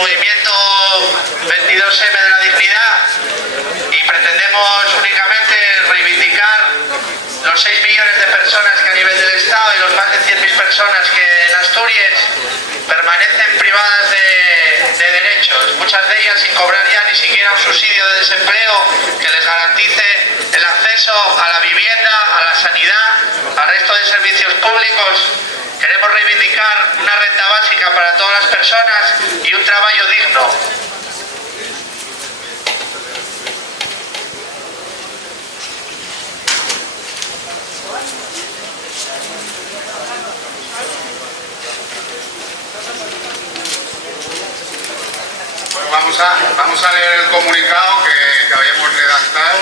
movimiento 22M de la dignidad y pretendemos únicamente reivindicar los 6 millones de personas que a nivel del Estado y los más de 100.000 personas que en Asturias permanecen privadas de derechos, muchas de ellas sin cobrar ya ni siquiera un subsidio de desempleo que les garantice el acceso a la vivienda, a la sanidad, al resto de servicios públicos. Queremos reivindicar una renta básica para todas las personas y un trabajo digno. Bueno, vamos a leer el comunicado que habíamos redactado.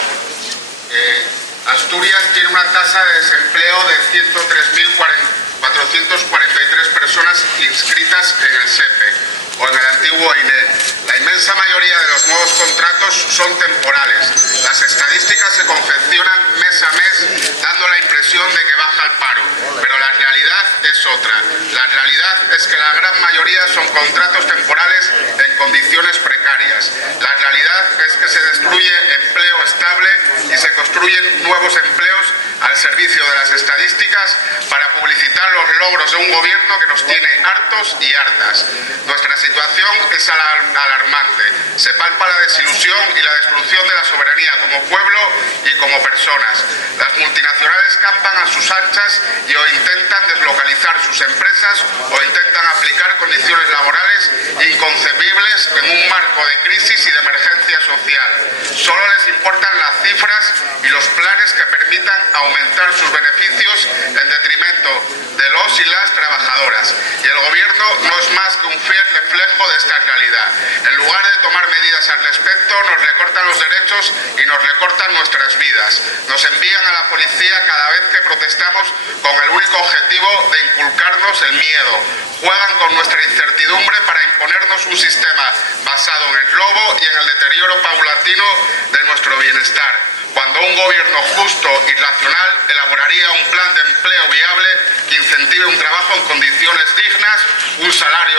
Asturias tiene una tasa de desempleo de 103.443 personas inscritas en el SEPE o en el antiguo INE. La inmensa mayoría de los nuevos contratos son temporales. Las estadísticas se confeccionan mes a mes dando la impresión de que baja el paro, pero la realidad es otra. La realidad es que la gran mayoría son contratos temporales en condiciones precarias. La realidad es que se destruye empleo estable y se construyen nuevos empleos al servicio de las estadísticas para publicitar los logros de un gobierno que nos tiene hartos y hartas. Nuestra situación es alarmante. Se palpa la desilusión y la destrucción de la soberanía como pueblo y como personas. Las multinacionales campan a sus anchas y o intentan deslocalizar sus empresas o intentan aplicar condiciones laborales inconcebibles en un marco de crisis y de emergencia social. Solo les importan las cifras y los planes que permitan aumentar sus beneficios en detrimento de los y las trabajadoras. Y el gobierno no es más que un fiel reflejo de esta realidad. En lugar de tomar medidas al respecto, nos recortan los derechos y nos recortan nuestras vidas. Nos envían a la policía cada vez que protestamos con el único objetivo de inculcarnos el miedo. Juegan con nuestra incertidumbre para imponernos un sistema basado en el robo y en el deterioro paulatino de nuestro bienestar. Cuando un gobierno justo y racional elaboraría un plan de empleo viable que incentive un trabajo en condiciones dignas, un salario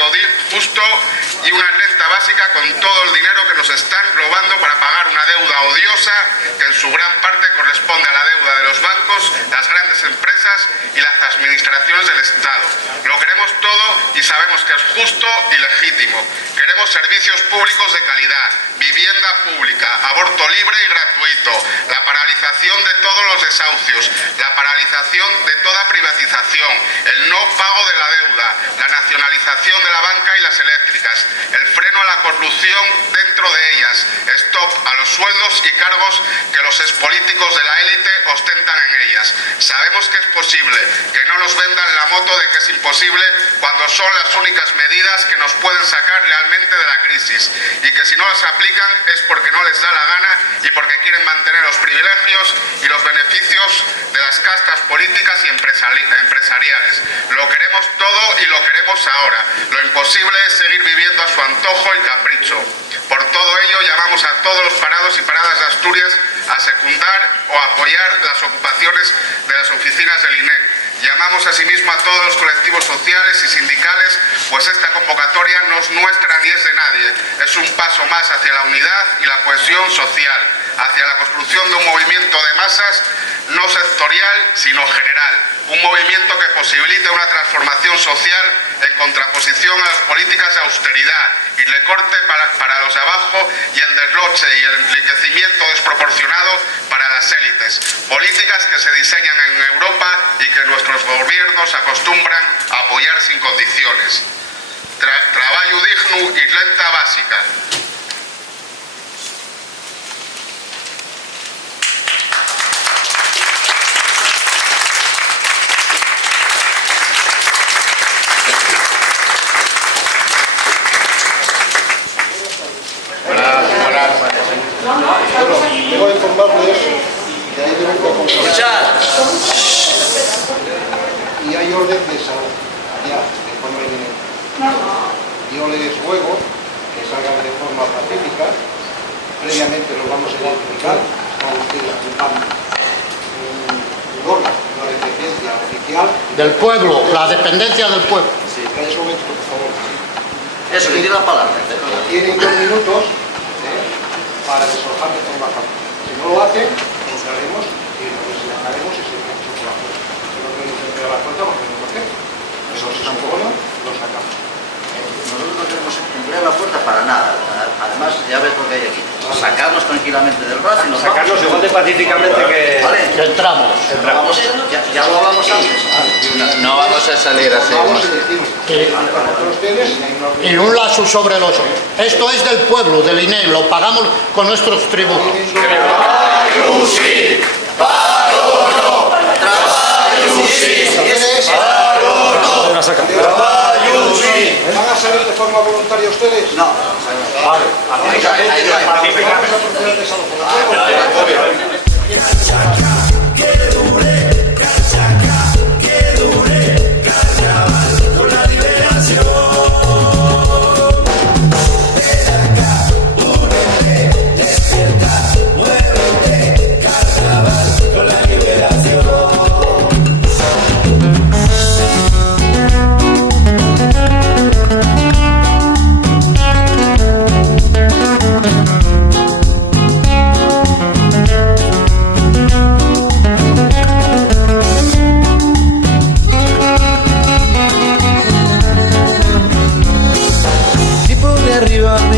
justo y una renta básica con todo el dinero que nos están robando para pagar una deuda odiosa que en su gran parte corresponde a la deuda de los bancos, las grandes empresas y las administraciones del Estado. Lo queremos todo y sabemos que es justo y legítimo. Queremos servicios públicos de calidad, vivienda pública, aborto libre y gratuito, la paralización de todos los desahucios, la paralización de toda privatización, el no pago de la deuda, la nacionalización de la banca y las eléctricas, el freno a la corrupción dentro de ellas, stop a los sueldos y cargos que los expolíticos de la élite ostentan en ellas. Sabemos que es posible, que no nos vendan la moto de que es imposible cuando son las únicas medidas que nos pueden sacar realmente de la crisis y que si no las aplican es porque no les da la gana y porque quieren mantener los privilegios y los beneficios de las castas políticas y empresariales. Lo queremos todo y lo queremos ahora. Lo imposible es seguir viviendo a su antojo y capricho. Por todo ello llamamos a todos los parados y paradas de Asturias a secundar o apoyar las ocupaciones de las oficinas del INE. Llamamos asimismo a todos los colectivos sociales y sindicales, pues esta convocatoria no es nuestra ni es de nadie. Es un paso más hacia la unidad y la cohesión social, hacia la construcción de un movimiento de masas no sectorial, sino general. Un movimiento que posibilite una transformación social en contraposición a las políticas de austeridad y recorte para los de abajo y el derroche y el enriquecimiento desproporcionado para las élites. Políticas que se diseñan en Europa y que nuestros gobiernos acostumbran a apoyar sin condiciones. Trabajo digno y renta básica. Debo informarles que hay derecho a comprobar y hay orden de salud ya de forma inminente. Yo les ruego que salgan de forma pacífica. Previamente los vamos a identificar. Están ustedes ocupando un órgano, una dependencia oficial del pueblo, la dependencia del pueblo. Sí, calla un momento, por favor. Eso, que tira para adelante. Tienen 2 minutos para desalojar de forma fácil. Si no lo hacen, entraremos y lo desalaremos y se hecho por la puerta. Si no queremos entrar a la puerta, porque no por qué. Eso si tampoco no, lo sacamos. Nosotros no queremos entrar a la puerta para nada. Además, ya ves lo que hay aquí. Sacarnos tranquilamente del brazo y nos Sacarnos vamos. igual de pacíficamente que... Vale, Que entramos. ya lo hablamos antes. No vamos a salir así. Vamos y decimos, para ustedes, y hay una Y un lazo sobre los... Esto es del pueblo, del INE, lo pagamos con nuestros tributos. ¿Van a salir de forma voluntaria ustedes? No. Vale, pacíficamente. Vamos a proceder al desalojo.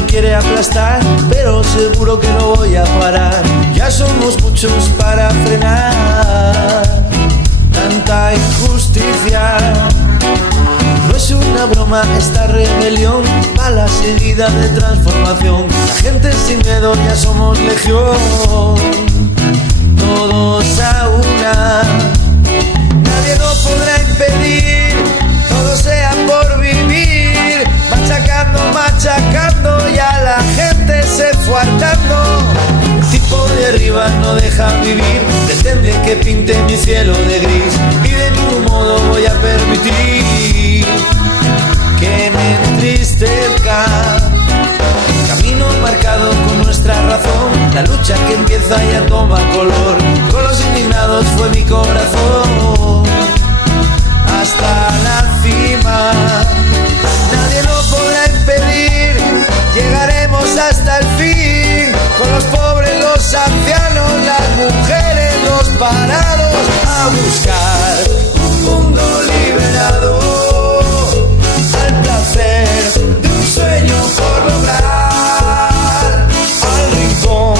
Quiere aplastar, pero seguro que no voy a parar. Ya somos muchos para frenar tanta injusticia. No es una broma esta rebelión, va la seguida de transformación. La gente sin miedo ya somos legión, todos a una. Nadie lo podrá impedir, todo sea por vivir. Machacando, ya la gente se fue hartando. El tipo de arriba no deja vivir, pretende que pinte mi cielo de gris. Y de ningún modo voy a permitir que me entristezca. Camino marcado con nuestra razón, la lucha que empieza ya toma color. Con los indignados fue mi corazón hasta la cima. Nadie lo podrá impedir, llegaremos hasta el fin. Con los pobres, los ancianos, las mujeres, los parados, a buscar un mundo liberado, al placer de un sueño por lograr. Al rincón,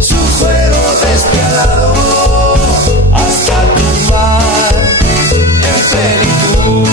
su juego despiadado, hasta tumbar en plenitud.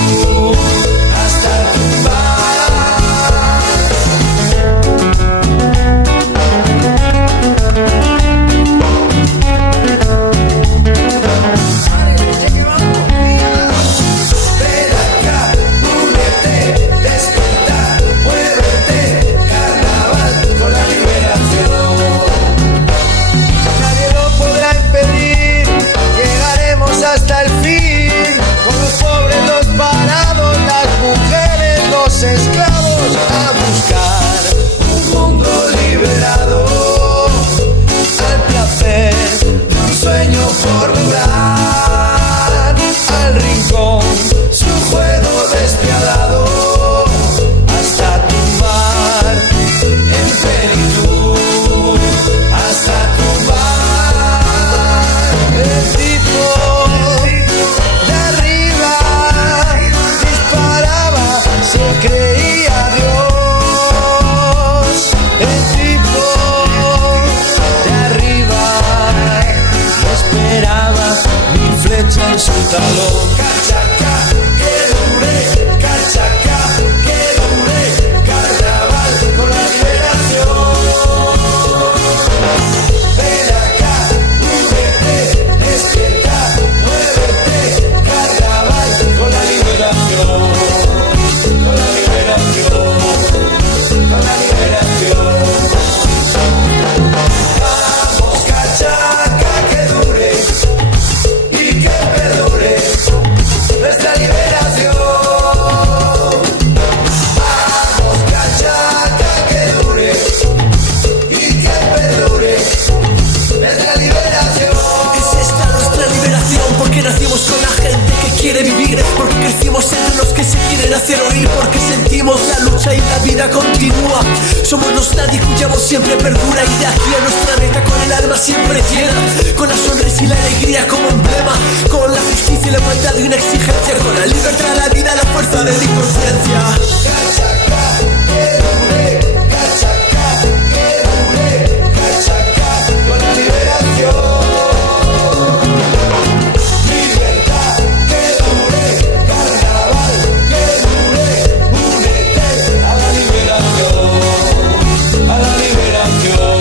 siempre perdura y de aquí a nuestra meta con el alma siempre llena, con la sonrisa y la alegría como emblema, con la justicia y la igualdad y una exigencia, con la libertad, la vida, la fuerza de mi conciencia. Con la liberación. Libertad que dure, carnaval que dure, únete a la liberación, a la liberación,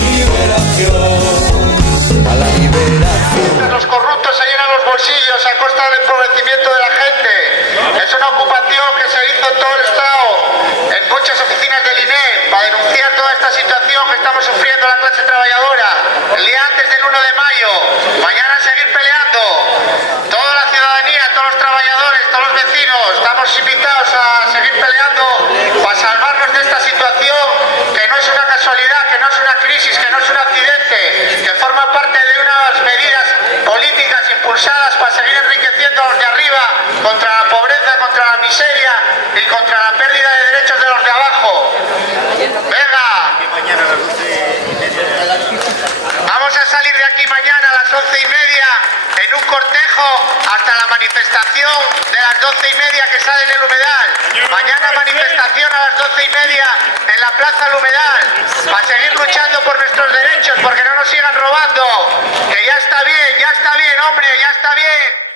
liberación, a la liberación. Los corruptos se llenan los bolsillos a costa del empobrecimiento de la gente. Es una ocupación que se hizo en todo el Estado, en muchas oficinas del INE, para denunciar toda esta situación que estamos sufriendo la clase trabajadora. El día antes del 1 de mayo, mañana seguir peleando. Toda la ciudadanía, todos los trabajadores, todos los vecinos, estamos invitados a seguir peleando para salvarnos de esta situación que no es una casualidad, que no es una crisis, que no es un accidente, que forma parte de unas medidas políticas impulsadas para seguir enriqueciendo a los de arriba contra la pobreza, contra la miseria y contra la pérdida de derechos de los de abajo. ¡Venga! Vamos a salir de aquí mañana a las 11:30 en un cortejo hasta la manifestación de las 12:30 que sale en el Humedal. Mañana manifestación a las 12:30 en la Plaza del Humedal para seguir luchando por nuestros derechos, porque no nos sigan robando. Que ya está bien, hombre, ya está bien.